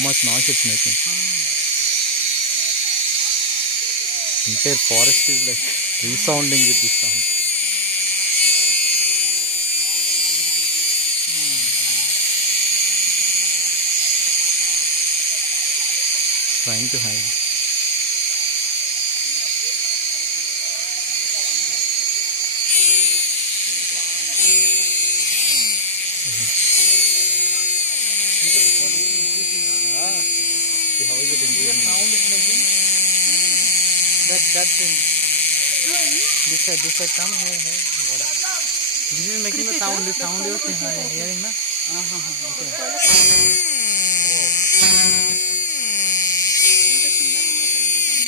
much noise it's making. Entire forest is like resounding with this sound. Trying to hide. See how is it increasing? Sound is making. That thing. This side come here. This is making the sound. The sound you are hearing, na? Okay.